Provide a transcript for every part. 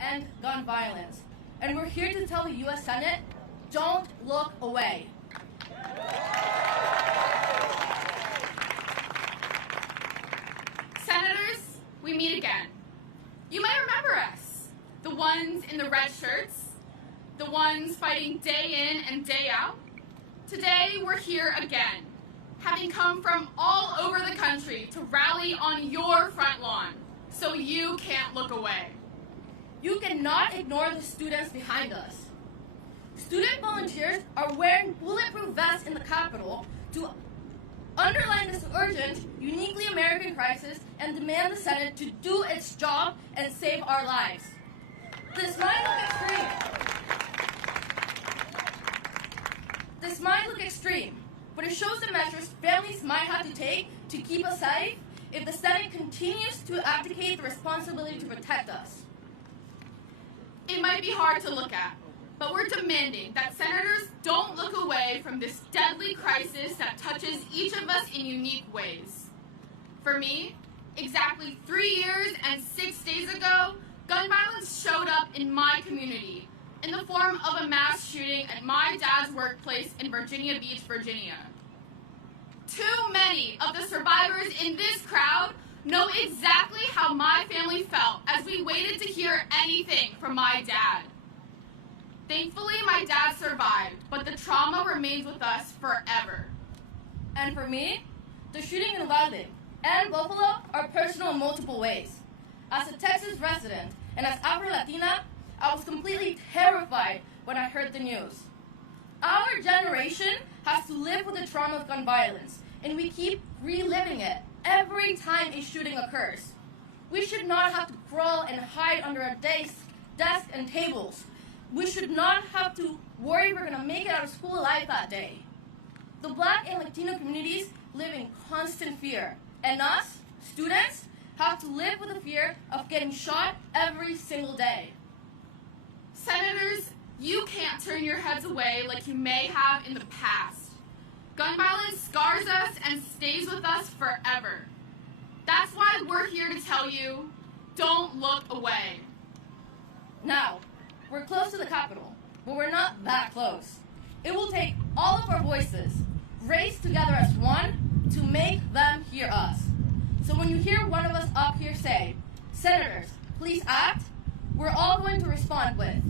end gun violence. And we're here to tell the U.S. Senate, don't look away. Senators, we meet again. You might remember us, the ones in the red shirts, the ones fighting day in and day out. Today, we're here again, having come from all over the country to rally on your front lawn, so you can't look away. You cannot ignore the students behind us. Student volunteers are wearing bulletproof vests in the Capitol to underline this urgent, uniquely American crisis and demand the Senate to do its job and save our lives. This might look extreme, but it shows the measures families might have to take to keep us safe if the Senate continues to abdicate the responsibility to protect us. It might be hard to look at, but we're demanding that senators don't look away from this deadly crisis that touches each of us in unique ways. For me, exactly 3 years and 6 days ago, gun violence showed up in my community in the form of a mass shooting at my dad's workplace in Virginia Beach, Virginia. Too many of the survivors in this crowd know exactly how my family felt as we waited to hear anything from my dad. Thankfully, my dad survived, but the trauma remains with us forever. And for me, the shooting in Uvalde and Buffalo are personal in multiple ways. As a Texas resident and as Afro-Latina, I was completely terrified when I heard the news. Our generation has to live with the trauma of gun violence, and we keep reliving it every time a shooting occurs. We should not have to crawl and hide under our desks and tables. We should not have to worry we're going to make it out of school alive that day. The Black and Latino communities live in constant fear, and us, students, have to live with the fear of getting shot every single day. Senators, you can't turn your heads away like you may have in the past. Gun violence scars us and stays with us forever. That's why we're here to tell you, don't look away. Now, we're close to the Capitol, but we're not that close. It will take all of our voices, raised together as one, to make them hear us. So when you hear one of us up here say, "Senators, please act," we're all going to respond with,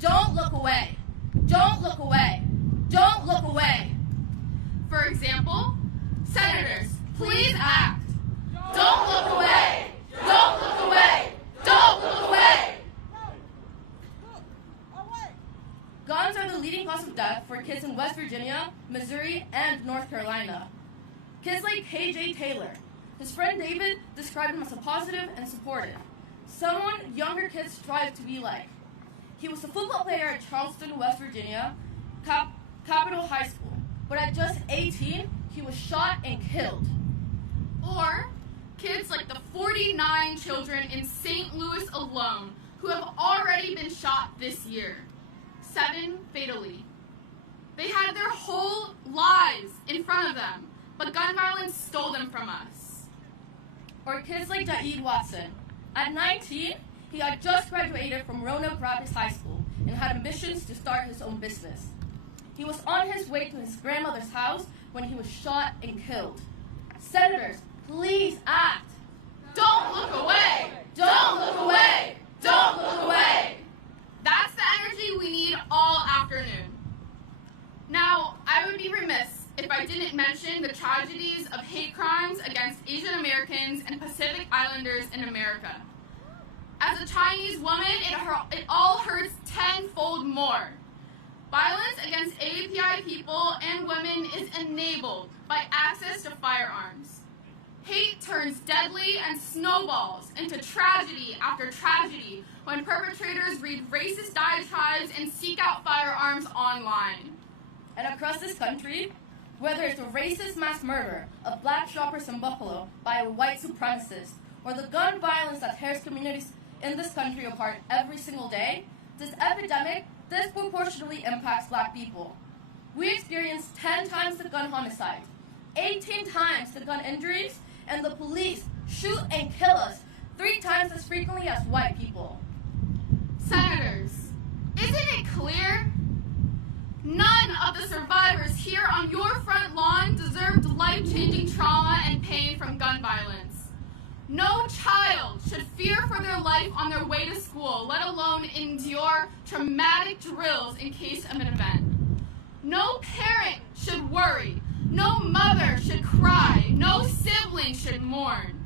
"Don't look away. Don't look away. Don't look away." For example, senators, please act. Don't look away. Don't look away. Don't look away. Guns are the leading cause of death for kids in West Virginia, Missouri, and North Carolina. Kids like KJ Taylor. His friend David described him as a positive and supportive, someone younger kids strive to be like. He was a football player at Charleston, West Virginia, Capitol High School, but at just 18, he was shot and killed. Or kids like the 49 children in St. Louis alone who have already been shot this year. 7 fatally. They had their whole lives in front of them, but gun violence stole them from us. Or kids like Jaid Watson. At 19, he had just graduated from Roanoke Rapids High School and had ambitions to start his own business. He was on his way to his grandmother's house when he was shot and killed. Senators, please act. Don't look away. Don't look away. Don't look away. That's the energy we need all afternoon. Now, I would be remiss if I didn't mention the tragedies of hate crimes against Asian Americans and Pacific Islanders in America. As a Chinese woman, it all hurts tenfold more. Violence against AAPI people and women is enabled by access to firearms. Hate turns deadly and snowballs into tragedy after tragedy when perpetrators read racist diatribes and seek out firearms online. And across this country, whether it's a racist mass murder of black shoppers in Buffalo by a white supremacist, or the gun violence that tears communities in this country apart every single day, this epidemic disproportionately impacts black people. We experience 10 times the gun homicides, 18 times the gun injuries, and the police shoot and kill us 3 times as frequently as white people. on your front lawn deserved life-changing trauma and pain from gun violence. No child should fear for their life on their way to school, let alone endure traumatic drills in case of an event. No parent should worry. No mother should cry. No sibling should mourn.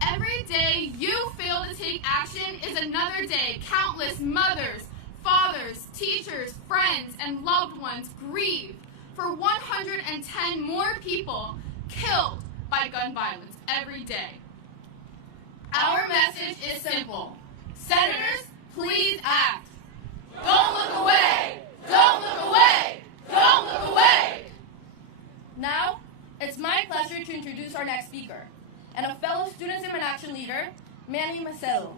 Every day you fail to take action is another day countless mothers, fathers, teachers, friends, and loved ones grieve for 110 more people killed by gun violence every day. Our message is simple. Senators, please act. Don't look away! Don't look away! Don't look away! Now, it's my pleasure to introduce our next speaker, and a fellow Students in Action leader, Manny Macedo.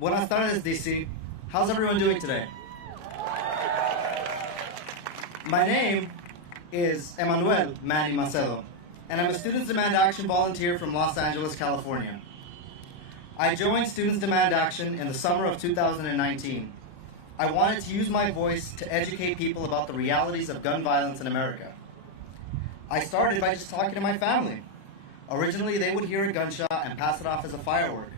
Buenas tardes, DC. How's everyone doing today? My name is Emmanuel Manny Macedo, and I'm a Students Demand Action volunteer from Los Angeles, California. I joined Students Demand Action in the summer of 2019. I wanted to use my voice to educate people about the realities of gun violence in America. I started by just talking to my family. Originally, they would hear a gunshot and pass it off as a firework.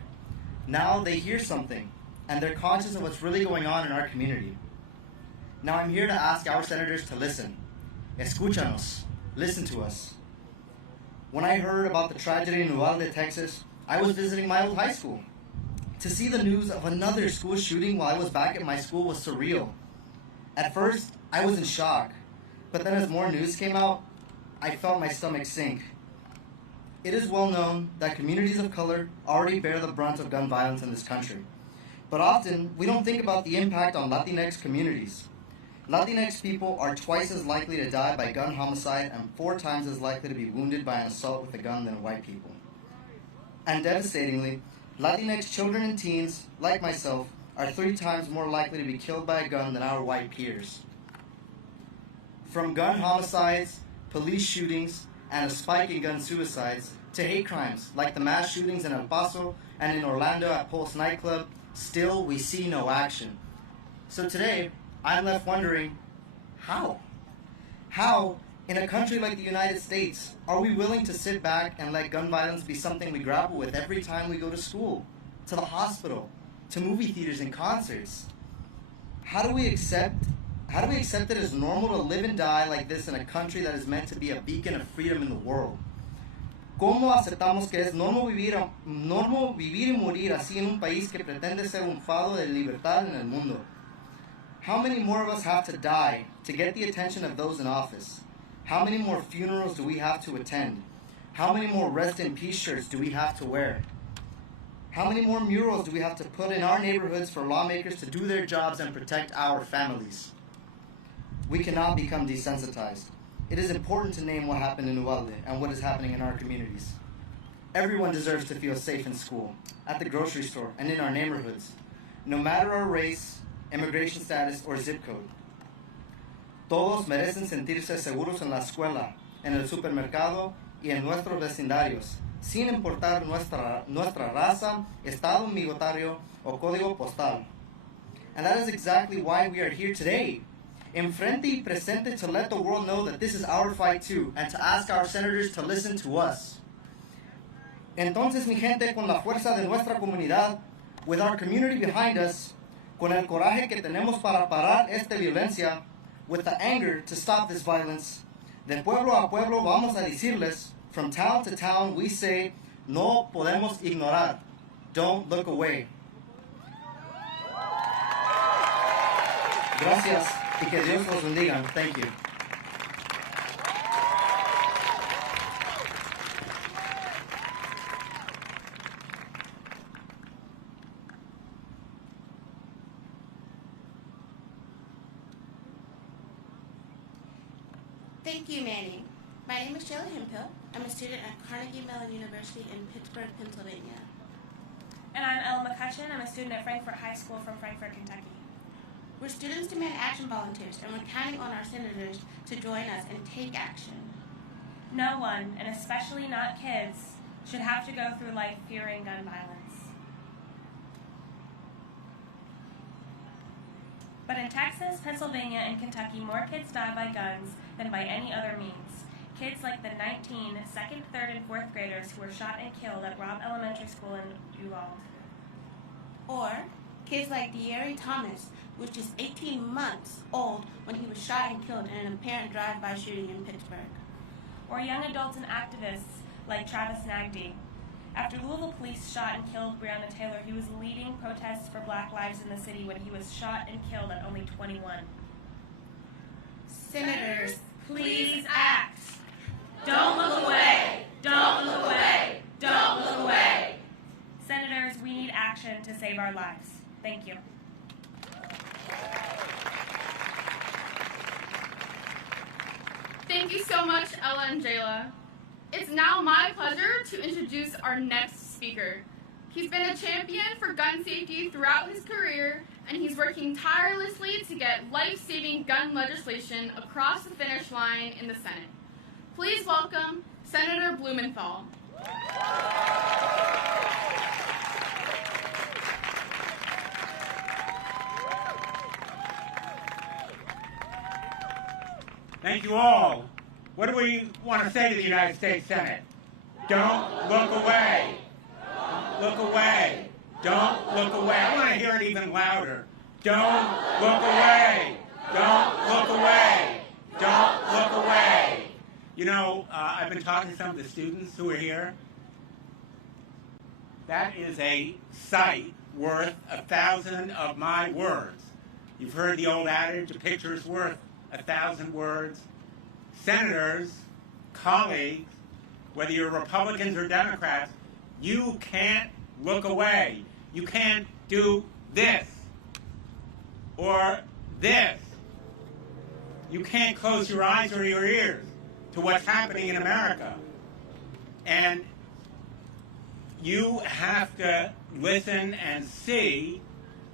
Now they hear something, and they're conscious of what's really going on in our community. Now I'm here to ask our senators to listen. Escúchanos. Listen to us. When I heard about the tragedy in Uvalde, Texas, I was visiting my old high school. To see the news of another school shooting while I was back at my school was surreal. At first, I was in shock, but then as more news came out, I felt my stomach sink. It is well known that communities of color already bear the brunt of gun violence in this country. But often, we don't think about the impact on Latinx communities. Latinx people are twice as likely to die by gun homicide and 4 times as likely to be wounded by an assault with a gun than white people. And devastatingly, Latinx children and teens, like myself, are 3 times more likely to be killed by a gun than our white peers. From gun homicides, police shootings, and a spike in gun suicides, to hate crimes like the mass shootings in El Paso and in Orlando at Pulse Nightclub, still we see no action. So today, I'm left wondering, how? How, in a country like the United States, are we willing to sit back and let gun violence be something we grapple with every time we go to school, to the hospital, to movie theaters and concerts? How do we accept it as normal to live and die like this in a country that is meant to be a beacon of freedom in the world? ¿Cómo aceptamos que es normal vivir y morir así en un país que pretende ser un faro de libertad en el mundo? How many more of us have to die to get the attention of those in office? How many more funerals do we have to attend? How many more rest in peace shirts do we have to wear? How many more murals do we have to put in our neighborhoods for lawmakers to do their jobs and protect our families? We cannot become desensitized. It is important to name what happened in Uvalde and what is happening in our communities. Everyone deserves to feel safe in school, at the grocery store, and in our neighborhoods, no matter our race, immigration status, or zip code. Todos merecen sentirse seguros en la escuela, en el supermercado y en nuestros vecindarios, sin importar nuestra raza, estado migratorio, o código postal. And that is exactly why we are here today, enfrente y presente, to let the world know that this is our fight too, and to ask our senators to listen to us. Entonces, mi gente, con la fuerza de nuestra comunidad, with our community behind us, con el coraje que tenemos para parar esta violencia, with the anger to stop this violence, de pueblo a pueblo vamos a decirles, from town to town we say, no podemos ignorar, don't look away. Gracias y que Dios los bendiga. Thank you. Thank you, Manny. My name is Shayla Hemphill. I'm a student at Carnegie Mellon University in Pittsburgh, Pennsylvania. And I'm Ella McCutcheon. I'm a student at Frankfort High School from Frankfort, Kentucky. We're Students Demand Action volunteers, and we're counting on our senators to join us and take action. No one, and especially not kids, should have to go through life fearing gun violence. But in Texas, Pennsylvania, and Kentucky, more kids die by guns than by any other means. Kids like the 19 second, third, and fourth graders who were shot and killed at Robb Elementary School in Uvalde. Or kids like De'Ari Thomas, who was just 18 months old when he was shot and killed in an apparent drive-by shooting in Pittsburgh. Or young adults and activists like Travis Nagdy. After Louisville police shot and killed Breonna Taylor, he was leading protests for Black lives in the city when he was shot and killed at only 21. Senators, please act. Don't look away. Don't look away. Don't look away. Senators, we need action to save our lives. Thank you. Thank you so much, Ella and Jayla. It's now my pleasure to introduce our next speaker. He's been a champion for gun safety throughout his career, and he's working tirelessly to get life-saving gun legislation across the finish line in the Senate. Please welcome Senator Blumenthal. Thank you all. What do we want to say to the United States Senate? Don't look away. Don't look away. Don't look away. I want to hear it even louder. Don't look away. Don't look away. Don't look away. You know, I've been talking to some of the students who are here. That is a sight worth 1,000 of my words. You've heard the old adage, a picture's worth 1,000 words. Senators, colleagues, whether you're Republicans or Democrats, you can't look away. You can't do this or this. You can't close your eyes or your ears to what's happening in America. And you have to listen and see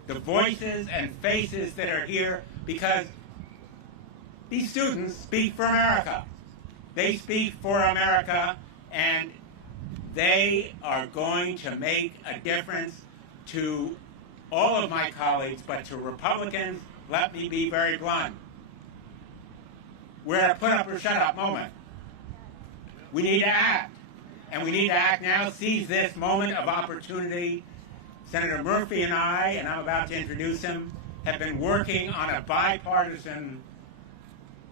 the voices and faces that are here, because these students speak for America. They speak for America, and they are going to make a difference to all of my colleagues, but to Republicans, let me be very blunt. We're at a put up or shut up moment. We need to act, and we need to act now, seize this moment of opportunity. Senator Murphy and I, and I'm about to introduce him, have been working on a bipartisan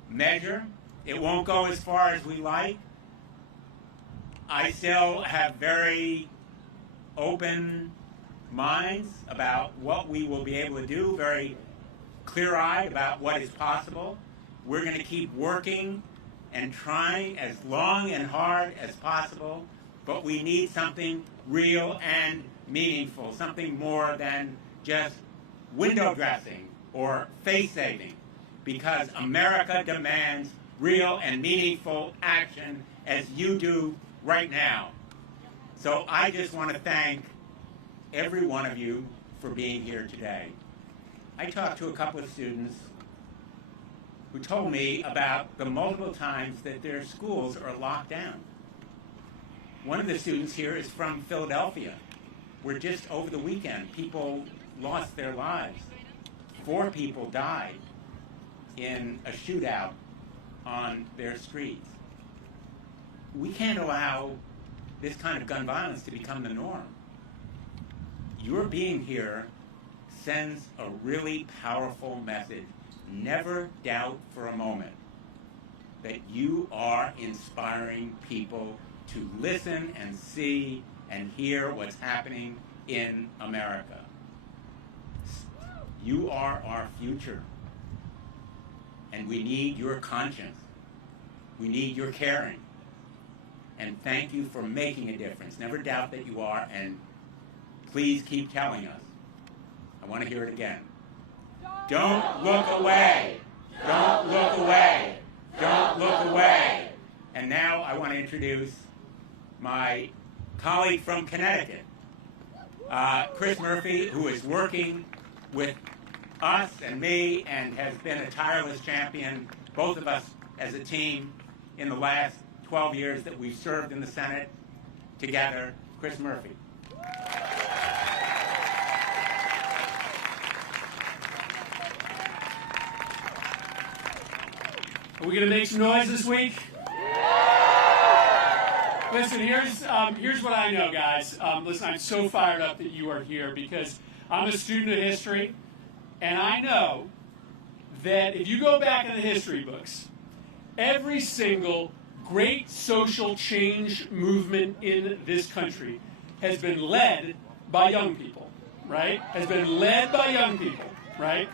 measure. It won't go as far as we like. I still have very open minds about what we will be able to do, very clear-eyed about what is possible. We're going to keep working and trying as long and hard as possible, but we need something real and meaningful, something more than just window dressing or face saving, because America demands real and meaningful action, as you do right now. So I just want to thank every one of you for being here today. I talked to a couple of students who told me about the multiple times that their schools are locked down. One of the students here is from Philadelphia, where just over the weekend people lost their lives. 4 people died in a shootout on their streets. We can't allow this kind of gun violence to become the norm. Your being here sends a really powerful message. Never doubt for a moment that you are inspiring people to listen and see and hear what's happening in America. You are our future. And we need your conscience. We need your caring. And thank you for making a difference. Never doubt that you are, and please keep telling us. I want to hear it again. Don't look away. Don't look away. Don't look away. And now I want to introduce my colleague from Connecticut, Chris Murphy, who is working with us and me and has been a tireless champion, both of us as a team, in the last 12 years that we've served in the Senate together. Chris Murphy. Are we going to make some noise this week? Listen, here's what I know, guys. Listen, I'm so fired up that you are here because I'm a student of history, and I know that if you go back in the history books, every single great social change movement in this country has been led by young people, right? Has been led by young people, right?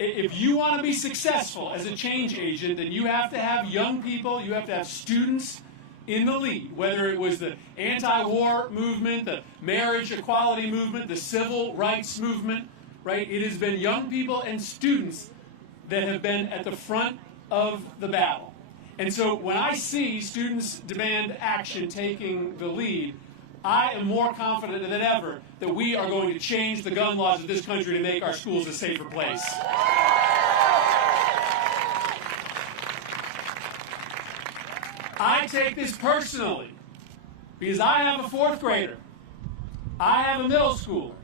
If you want to be successful as a change agent, then you have to have young people, you have to have students in the lead, whether it was the anti-war movement, the marriage equality movement, the civil rights movement, right? It has been young people and students that have been at the front of the battle. And so when I see Students Demand Action taking the lead, I am more confident than ever that we are going to change the gun laws of this country to make our schools a safer place. I take this personally because I have a fourth grader. I have a middle schooler.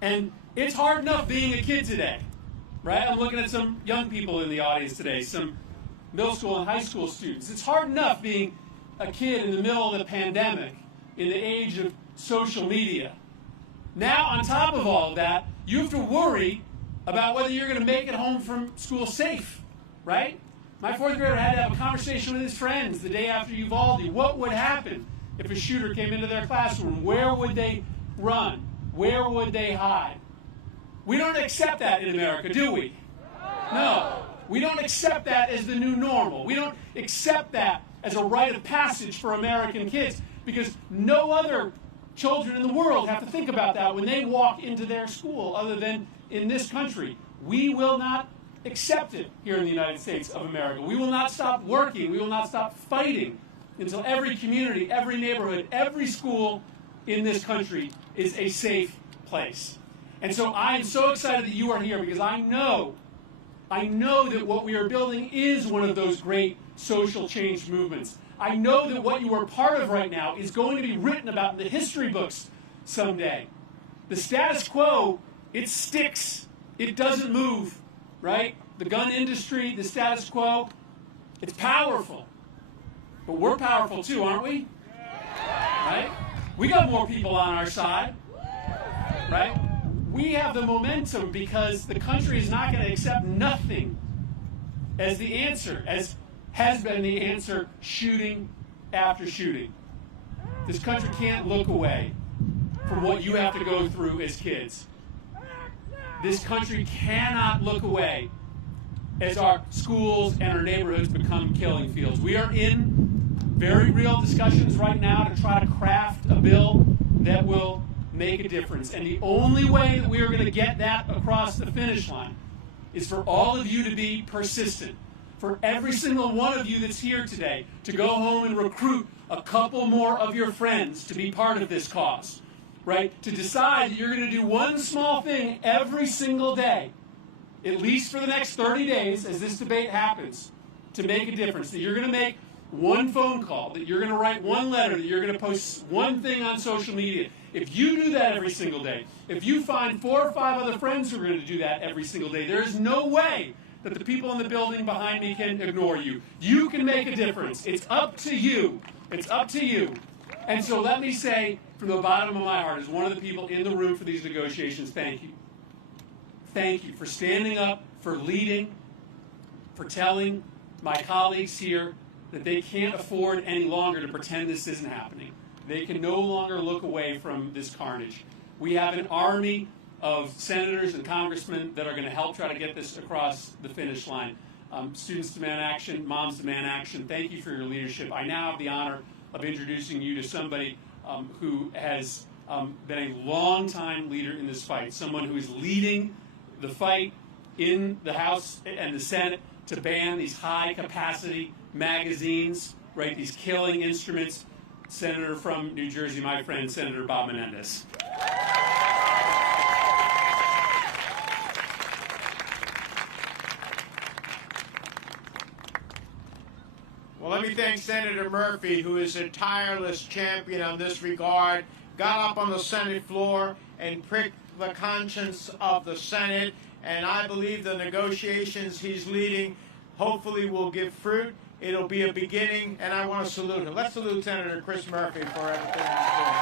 And it's hard enough being a kid today, right? I'm looking at some young people in the audience today, some middle school and high school students. It's hard enough being a kid in the middle of the pandemic, in the age of social media. Now, on top of all of that, you have to worry about whether you're going to make it home from school safe, right? My fourth grader had to have a conversation with his friends the day after Uvalde. What would happen if a shooter came into their classroom? Where would they run? Where would they hide? We don't accept that in America, do we? No. We don't accept that as the new normal. We don't accept that as a rite of passage for American kids because no other children in the world have to think about that when they walk into their school other than in this country. We will not accept it here in the United States of America. We will not stop working. We will not stop fighting until every community, every neighborhood, every school in this country is a safe place. And so I am so excited that you are here because I know that what we are building is one of those great social change movements. I know that what you are part of right now is going to be written about in the history books someday. The status quo, it sticks. It doesn't move, right? The gun industry, the status quo, it's powerful. But we're powerful too, aren't we? Right? We got more people on our side, right? We have the momentum because the country is not going to accept nothing as the answer, as has been the answer shooting after shooting. This country can't look away from what you have to go through as kids. This country cannot look away as our schools and our neighborhoods become killing fields. We are in very real discussions right now to try to craft a bill that will make a difference. And the only way that we are going to get that across the finish line is for all of you to be persistent. For every single one of you that's here today to go home and recruit a couple more of your friends to be part of this cause, right? To decide that you're going to do one small thing every single day, at least for the next 30 days as this debate happens, to make a difference. That you're going to make one phone call, that you're going to write one letter, that you're going to post one thing on social media. If you do that every single day, if you find 4 or 5 other friends who are going to do that every single day, there is no way that the people in the building behind me can ignore you. You can make a difference. It's up to you. It's up to you. And so let me say, from the bottom of my heart, as one of the people in the room for these negotiations, thank you. Thank you for standing up, for leading, for telling my colleagues here that they can't afford any longer to pretend this isn't happening. They can no longer look away from this carnage. We have an army of senators and congressmen that are going to help try to get this across the finish line. Students Demand Action, Moms Demand Action, thank you for your leadership. I now have the honor of introducing you to somebody who has been a long-time leader in this fight, someone who is leading the fight in the House and the Senate to ban these high-capacity magazines, right, these killing instruments. Senator from New Jersey, my friend, Senator Bob Menendez. Well, let me thank Senator Murphy, who is a tireless champion on this regard, got up on the Senate floor and pricked the conscience of the Senate, and I believe the negotiations he's leading hopefully will give fruit. It'll be a beginning, and I want to salute him. Let's salute Senator Chris Murphy for everything he's doing.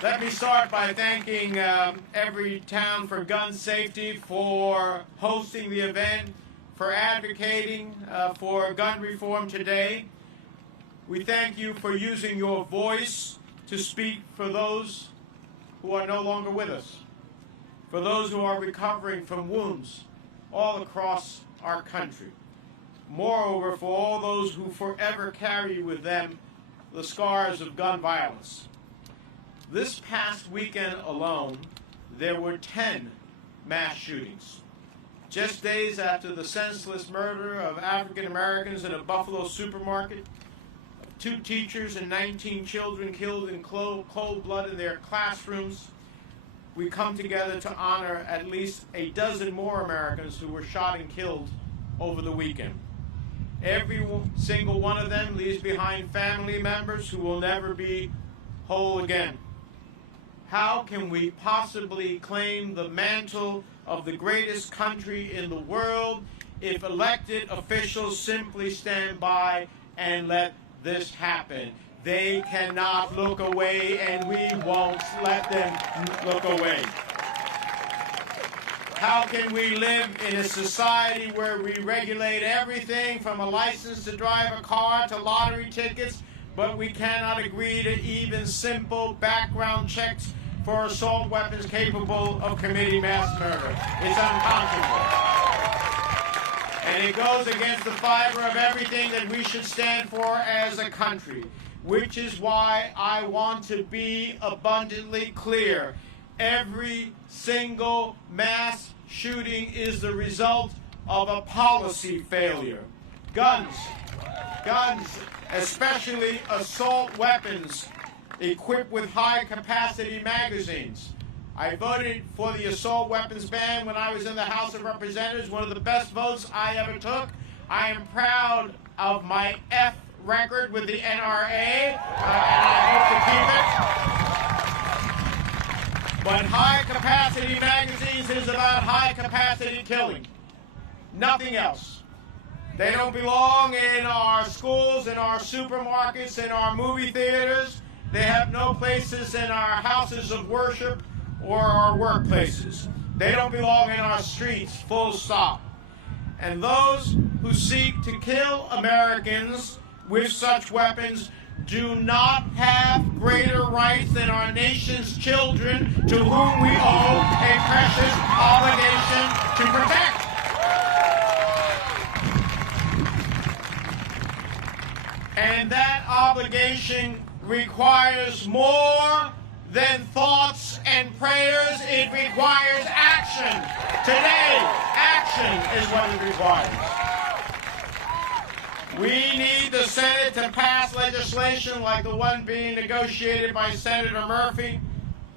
Let me start by thanking Everytown for Gun Safety for hosting the event, for advocating for gun reform today. We thank you for using your voice to speak for those who are no longer with us, for those who are recovering from wounds all across our country. Moreover, for all those who forever carry with them the scars of gun violence. This past weekend alone, there were 10 mass shootings. Just days after the senseless murder of African Americans in a Buffalo supermarket, 2 teachers and 19 children killed in cold blood in their classrooms, we come together to honor at least a dozen more Americans who were shot and killed over the weekend. Every single one of them leaves behind family members who will never be whole again. How can we possibly claim the mantle of the greatest country in the world if elected officials simply stand by and let this happen? They cannot look away, and we won't let them look away. How can we live in a society where we regulate everything from a license to drive a car to lottery tickets, but we cannot agree to even simple background checks for assault weapons capable of committing mass murder? It's unconscionable. And it goes against the fiber of everything that we should stand for as a country, which is why I want to be abundantly clear. Every single mass shooting is the result of a policy failure. Guns, especially assault weapons equipped with high-capacity magazines. I voted for the assault weapons ban when I was in the House of Representatives, one of the best votes I ever took. I am proud of my F record with the NRA, and I hope to keep it. But high-capacity magazines is about high-capacity killing. Nothing else. They don't belong in our schools, in our supermarkets, in our movie theaters. They have no places in our houses of worship or our workplaces. They don't belong in our streets, full stop. And those who seek to kill Americans with such weapons do not have greater rights than our nation's children, to whom we owe a precious obligation to protect. And that obligation requires more than thoughts and prayers. It requires action. Today, action is what it requires. We need the Senate to pass legislation like the one being negotiated by Senator Murphy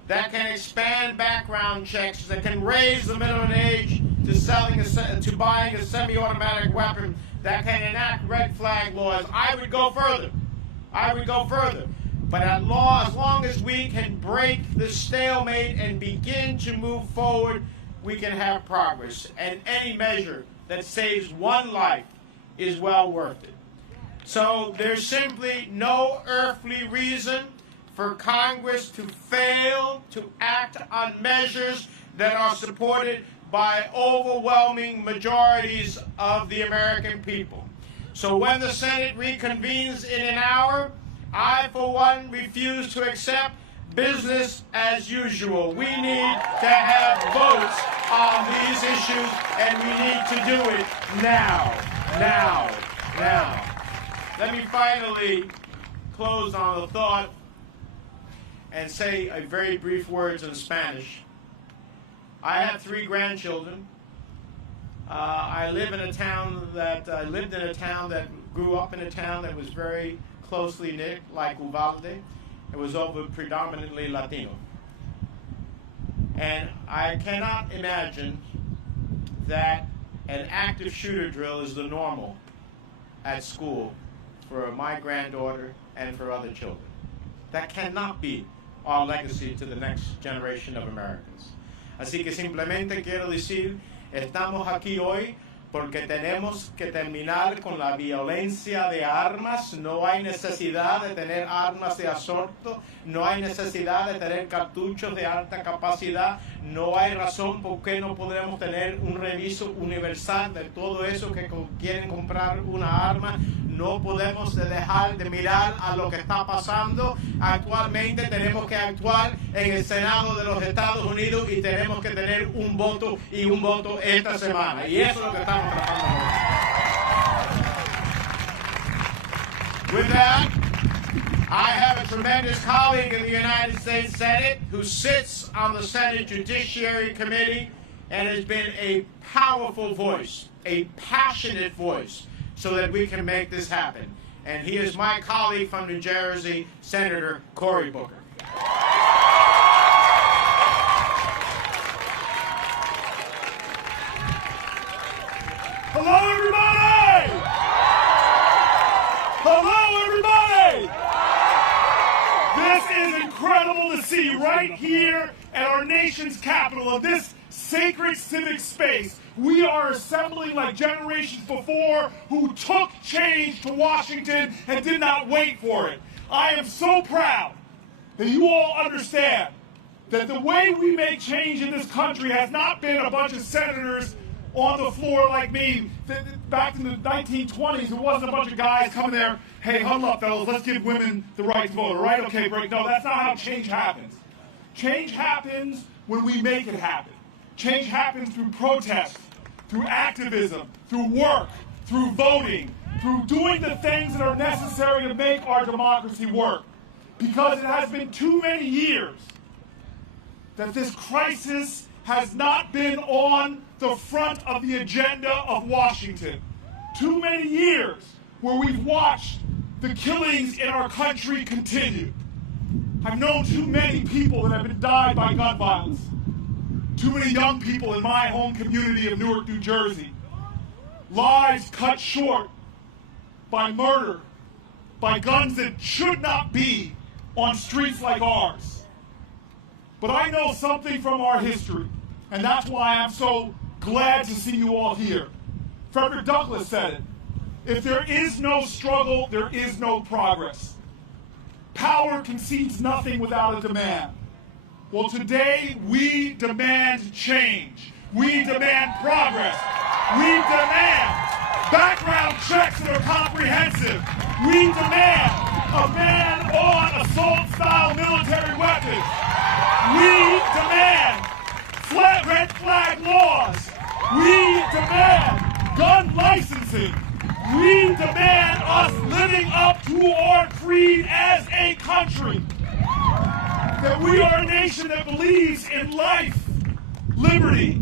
that can expand background checks, that can raise the minimum age to buying a semi-automatic weapon, that can enact red flag laws. I would go further. But as long as we can break the stalemate and begin to move forward, we can have progress. And any measure that saves one life is well worth it. So there's simply no earthly reason for Congress to fail to act on measures that are supported by overwhelming majorities of the American people. So when the Senate reconvenes in an hour, I, for one, refuse to accept business as usual. We need to have votes on these issues, and we need to do it now. Let me finally close on a thought and say a very brief words in Spanish. I have 3 grandchildren. I lived in a town that grew up in a town that was very closely knit, like Uvalde. It was over predominantly Latino. And I cannot imagine that an active shooter drill is the normal at school for my granddaughter and for other children. That cannot be our legacy to the next generation of Americans. Así que simplemente quiero decir Estamos aquí hoy porque tenemos que terminar con la violencia de armas. No hay necesidad de tener armas de asalto, no hay necesidad de tener cartuchos de alta capacidad, no hay razón por qué no podremos tener un reviso universal de todo eso que quieren comprar una arma. No podemos dejar de mirar a lo que está pasando. Actualmente tenemos que actuar en el Senado de los Estados Unidos y tenemos que tener un voto esta semana. Y eso es lo que estamos tratando hoy. With that, I have a tremendous colleague in the United States Senate who sits on the Senate Judiciary Committee and has been a powerful voice, a passionate voice, so that we can make this happen. And he is my colleague from New Jersey, Senator Cory Booker. Hello, everybody! Hello, everybody! This is incredible to see right here at our nation's capital, of this sacred civic space. We are assembling like generations before who took change to Washington and did not wait for it. I am so proud that you all understand that the way we make change in this country has not been a bunch of senators on the floor like me. Back in the 1920s, it wasn't a bunch of guys coming there, hey, huddle up, fellas, let's give women the right to vote, all right? Okay, break. No, that's not how change happens. Change happens when we make it happen. Change happens through protest, through activism, through work, through voting, through doing the things that are necessary to make our democracy work. Because it has been too many years that this crisis has not been on the front of the agenda of Washington. Too many years where we've watched the killings in our country continue. I've known too many people that have been died by gun violence. Too many young people in my home community of Newark, New Jersey. Lives cut short by murder, by guns that should not be on streets like ours. But I know something from our history, and that's why I'm so glad to see you all here. Frederick Douglass said it. If there is no struggle, there is no progress. Power concedes nothing without a demand. Well, today we demand change. We demand progress. We demand background checks that are comprehensive. We demand a ban on assault-style military weapons. We demand red flag laws. We demand gun licensing. We demand us living up to our creed as a country. That we are a nation that believes in life, liberty,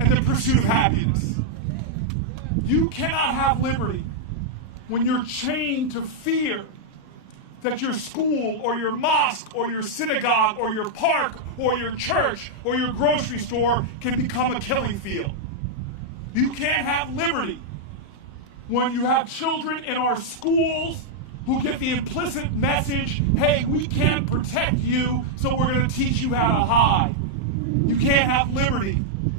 and the pursuit of happiness. You cannot have liberty when you're chained to fear that your school or your mosque or your synagogue or your park or your church or your grocery store can become a killing field. You can't have liberty when you have children in our schools who get the implicit message, hey, we can't protect you, so we're going to teach you how to hide. You can't have liberty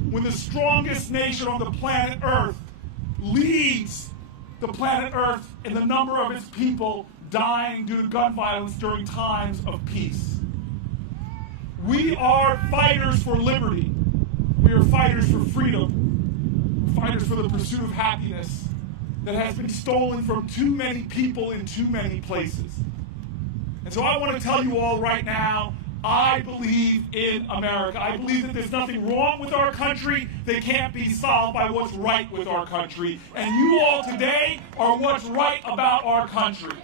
when the strongest nation on the planet Earth leads the planet Earth in the number of its people dying due to gun violence during times of peace. We are fighters for liberty. We are fighters for freedom. We're fighters for the pursuit of happiness that has been stolen from too many people in too many places. And so I want to tell you all right now, I believe in America. I believe that there's nothing wrong with our country that can't be solved by what's right with our country. And you all today are what's right about our country.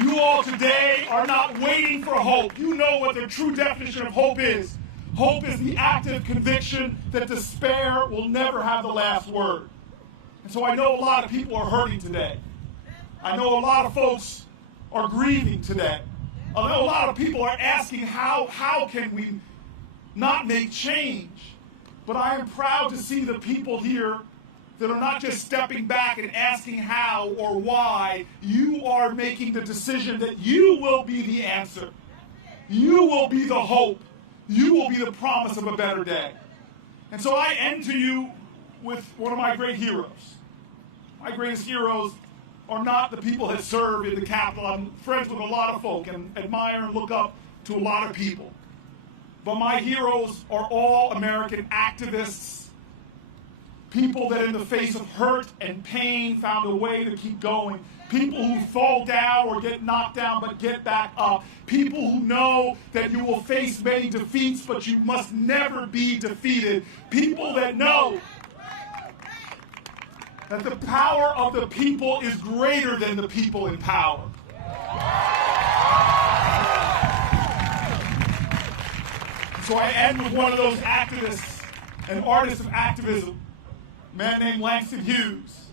You all today are not waiting for hope. You know what the true definition of hope is. Hope is the active conviction that despair will never have the last word. And so I know a lot of people are hurting today. I know a lot of folks are grieving today. I know a lot of people are asking how can we not make change? But I am proud to see the people here that are not just stepping back and asking how or why. You are making the decision that you will be the answer. You will be the hope. You will be the promise of a better day. And so I end to you with one of my great heroes. My greatest heroes are not the people that serve in the Capitol. I'm friends with a lot of folk and admire and look up to a lot of people. But my heroes are all American activists, people that in the face of hurt and pain found a way to keep going, people who fall down or get knocked down but get back up, people who know that you will face many defeats but you must never be defeated, people that know that the power of the people is greater than the people in power. So I end with one of those activists and artists of activism, a man named Langston Hughes,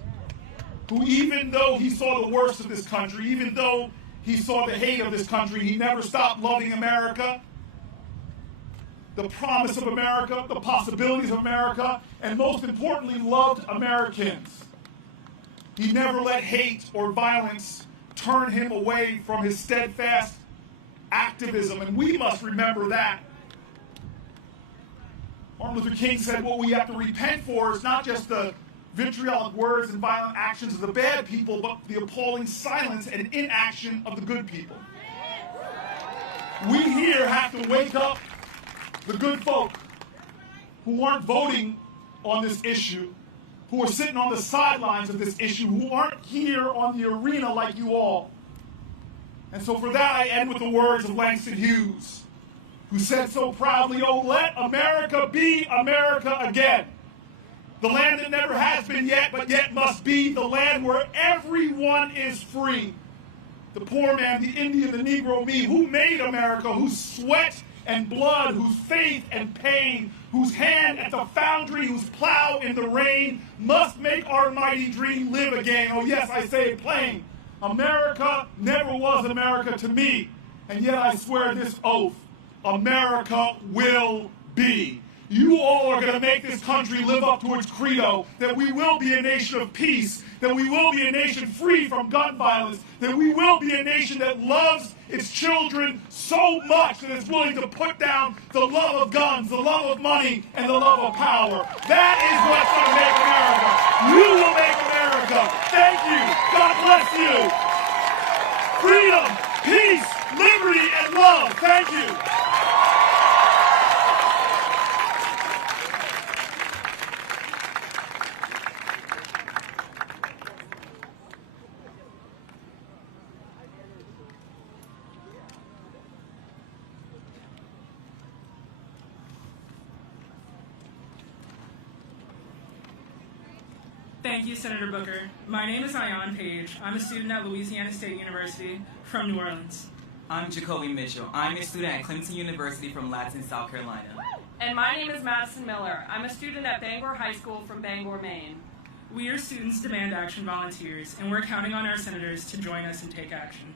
who even though he saw the worst of this country, even though he saw the hate of this country, he never stopped loving America, the promise of America, the possibilities of America, and most importantly, loved Americans. He never let hate or violence turn him away from his steadfast activism, and we must remember that. Martin Luther King said what we have to repent for is not just the vitriolic words and violent actions of the bad people, but the appalling silence and inaction of the good people. We here have to wake up the good folk who aren't voting on this issue, who are sitting on the sidelines of this issue, who aren't here on the arena like you all. And so for that, I end with the words of Langston Hughes, who said so proudly, "Oh, let America be America again. The land that never has been yet, but yet must be, the land where everyone is free. The poor man, the Indian, the Negro, me, who made America, whose sweat and blood, whose faith and pain, whose hand at the foundry, whose plow in the rain, must make our mighty dream live again. Oh yes, I say it plain. America never was America to me, and yet I swear this oath, America will be. You all are going to make this country live up to its credo, that we will be a nation of peace, that we will be a nation free from gun violence, that we will be a nation that loves its children so much that it's willing to put down the love of guns, the love of money, and the love of power. That is what's going to make America. You will make America. Thank you. God bless you. Freedom, peace, liberty, and love. Thank you. Thank you, Senator Booker. My name is Ion Page. I'm a student at Louisiana State University from New Orleans. I'm Jacoby Mitchell. I'm a student at Clemson University from Lansing, South Carolina. And my name is Madison Miller. I'm a student at Bangor High School from Bangor, Maine. We are Students Demand Action volunteers, and we're counting on our senators to join us and take action.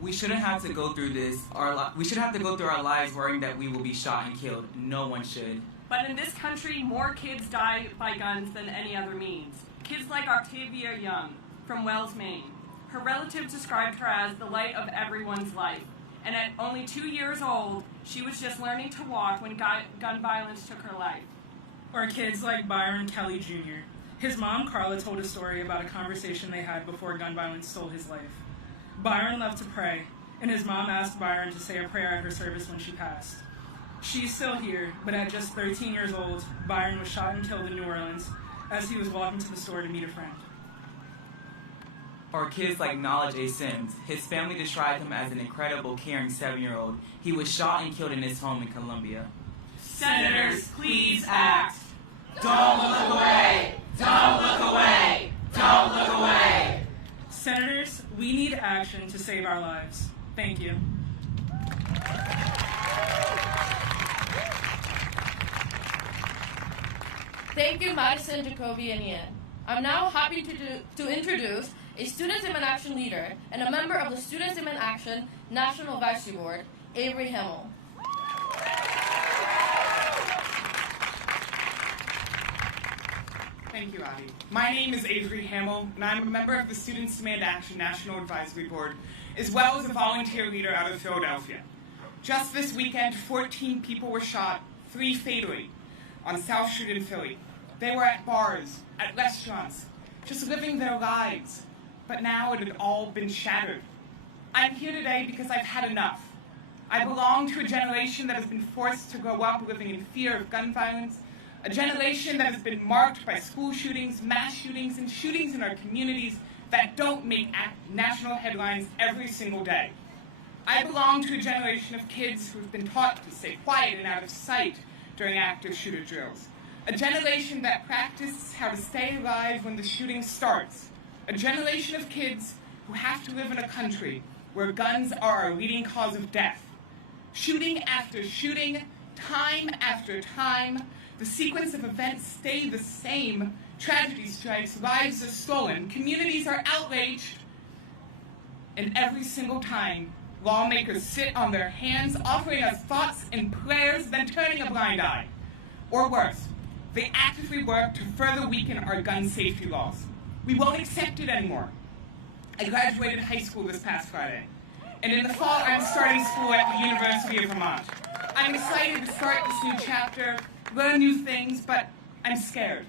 We shouldn't have to go through this. We shouldn't have to go through our lives worrying that we will be shot and killed. No one should. But in this country, more kids die by guns than any other means. Kids like Octavia Young from Wells, Maine. Her relatives described her as the light of everyone's life. And at only 2 years old, she was just learning to walk when gun violence took her life. Or kids like Byron Kelly Jr. His mom, Carla, told a story about a conversation they had before gun violence stole his life. Byron loved to pray, and his mom asked Byron to say a prayer at her service when she passed. She's still here, but at just 13 years old, Byron was shot and killed in New Orleans as he was walking to the store to meet a friend. Or kids like Knowledge A. Sens. His family described him as an incredible, caring 7-year-old. He was shot and killed in his home in Columbia. Senators, please act. Don't look away. Don't look away. Don't look away. Senators, we need action to save our lives. Thank you. Thank you, Madison, Jacoby, and Ian. I'm now happy to introduce a Students Demand Action leader and a member of the Students Demand Action National Advisory Board, Avery Hemmel. Thank you, Addie. My name is Avery Hamill, and I'm a member of the Students Demand Action National Advisory Board, as well as a volunteer leader out of Philadelphia. Just this weekend, 14 people were shot, 3 fatally, on South Street in Philly. They were at bars, at restaurants, just living their lives. But now it had all been shattered. I'm here today because I've had enough. I belong to a generation that has been forced to grow up living in fear of gun violence, a generation that has been marked by school shootings, mass shootings, and shootings in our communities that don't make national headlines every single day. I belong to a generation of kids who've been taught to stay quiet and out of sight during active shooter drills. A generation that practices how to stay alive when the shooting starts. A generation of kids who have to live in a country where guns are our leading cause of death. Shooting after shooting, time after time, the sequence of events stay the same. Tragedy strikes, lives are stolen, communities are outraged, and every single time, lawmakers sit on their hands, offering us thoughts and prayers, then turning a blind eye. Or worse, they actively work to further weaken our gun safety laws. We won't accept it anymore. I graduated high school this past Friday, and in the fall I'm starting school at the University of Vermont. I'm excited to start this new chapter, learn new things, but I'm scared.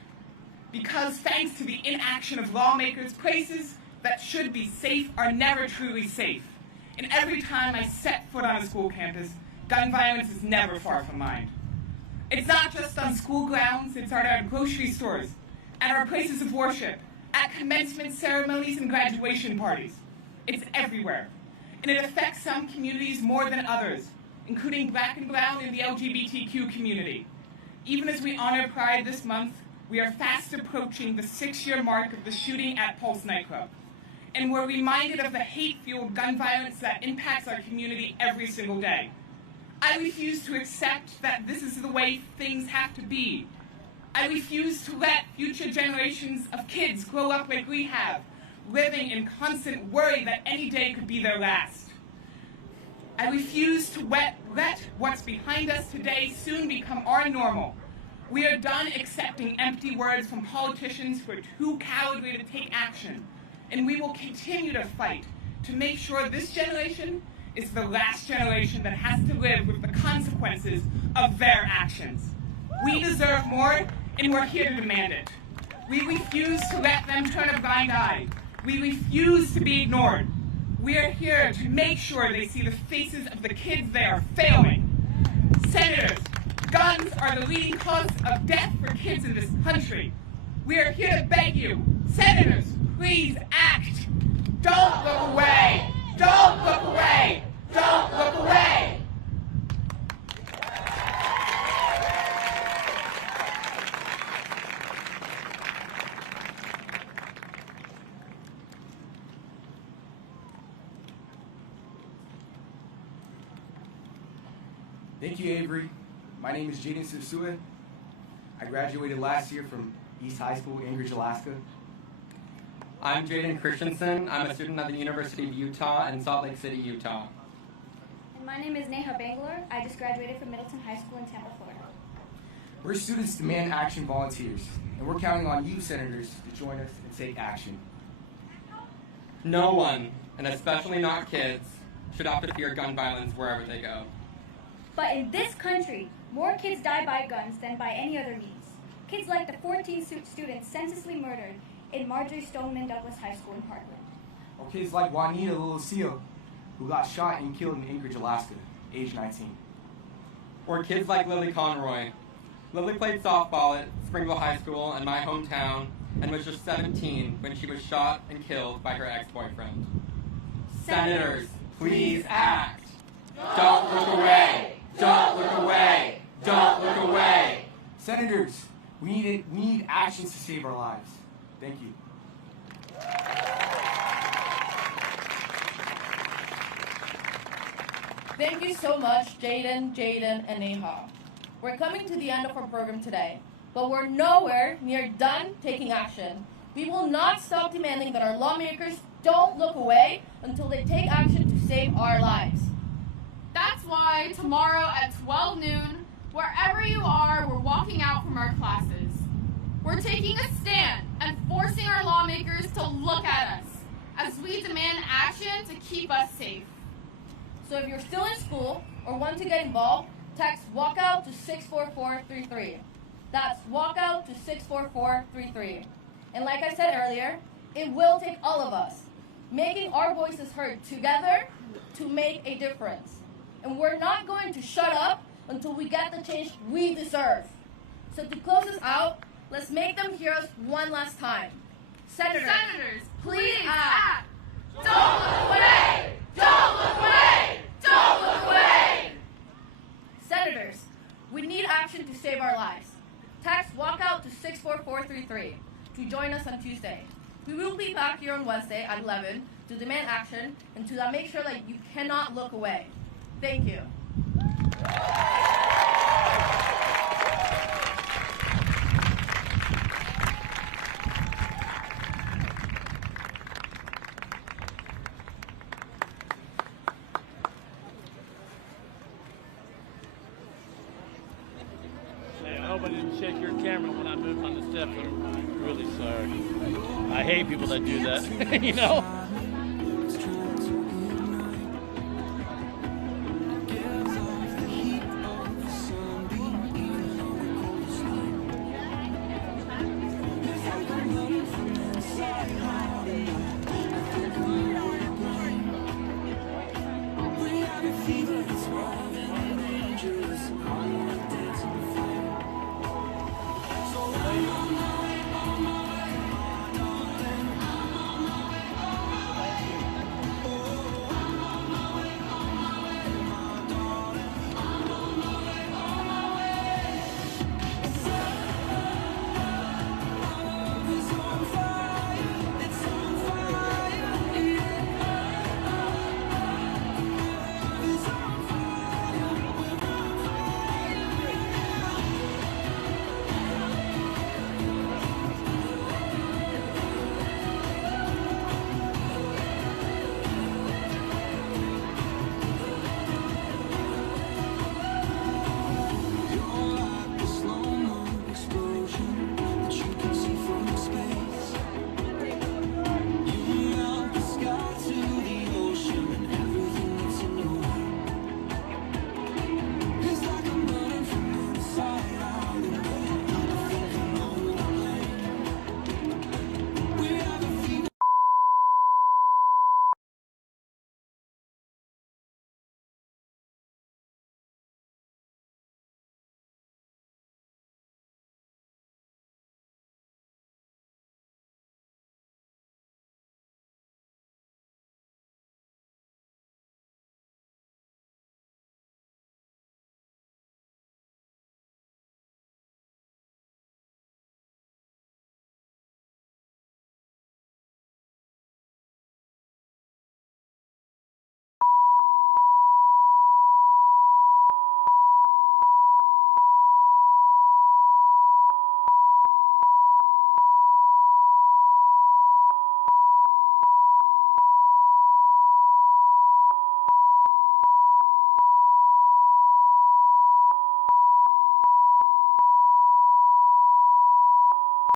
Because thanks to the inaction of lawmakers, places that should be safe are never truly safe. And every time I set foot on a school campus, gun violence is never far from mine. It's not just on school grounds, it's at our grocery stores, at our places of worship, at commencement ceremonies and graduation parties. It's everywhere. And it affects some communities more than others, including Black and Brown and the LGBTQ community. Even as we honor Pride this month, we are fast approaching the 6-year mark of the shooting at Pulse Nightclub. And we're reminded of the hate-fueled gun violence that impacts our community every single day. I refuse to accept that this is the way things have to be. I refuse to let future generations of kids grow up like we have, living in constant worry that any day could be their last. I refuse to let what's behind us today soon become our normal. We are done accepting empty words from politicians who are too cowardly to take action. And we will continue to fight to make sure this generation is the last generation that has to live with the consequences of their actions. We deserve more, and we're here to demand it. We refuse to let them turn a blind eye. We refuse to be ignored. We are here to make sure they see the faces of the kids they are failing. Senators, guns are the leading cause of death for kids in this country. We are here to beg you, senators, please act. Don't look away. Don't look away. Don't look away. Thank you, Avery. My name is Jaden Susua. I graduated last year from East High School, Anchorage, Alaska. I'm Jaden Christensen. I'm a student at the University of Utah in Salt Lake City, Utah. And my name is Neha Bangler. I just graduated from Middleton High School in Tampa, Florida. We're Students Demand Action volunteers, and we're counting on you, senators, to join us and take action. No one, and especially not kids, should have to fear gun violence wherever they go. But in this country, more kids die by guns than by any other means. Kids like the 14 students senselessly murdered in Marjorie Stoneman Douglas High School in Parkland. Or kids like Juanita Lucille, who got shot and killed in Anchorage, Alaska, age 19. Or kids like Lily Conroy. Lily played softball at Springville High School in my hometown and was just 17 when she was shot and killed by her ex-boyfriend. Senators, please act. Don't look away. Don't look away. Don't look away. Senators, we need actions to save our lives. Thank you. Thank you so much, Jaden, and Neha. We're coming to the end of our program today, but we're nowhere near done taking action. We will not stop demanding that our lawmakers don't look away until they take action to save our lives. That's why tomorrow at 12 noon, wherever you are, we're walking out from our classes. We're taking a stand and forcing our lawmakers to look at us as we demand action to keep us safe. So if you're still in school or want to get involved, text walkout to 64433. That's walkout to 64433. And like I said earlier, it will take all of us making our voices heard together to make a difference. And we're not going to shut up until we get the change we deserve. So to close us out, let's make them hear us one last time. Senators, please act. Don't look away! Don't look away! Don't look away! Senators, we need action to save our lives. Text walkout to 64433 to join us on Tuesday. We will be back here on Wednesday at 11 to demand action and to make sure that you cannot look away. Thank you. I hope I didn't shake your camera when I moved on the steps. I'm really sorry. I hate people that do that, you know?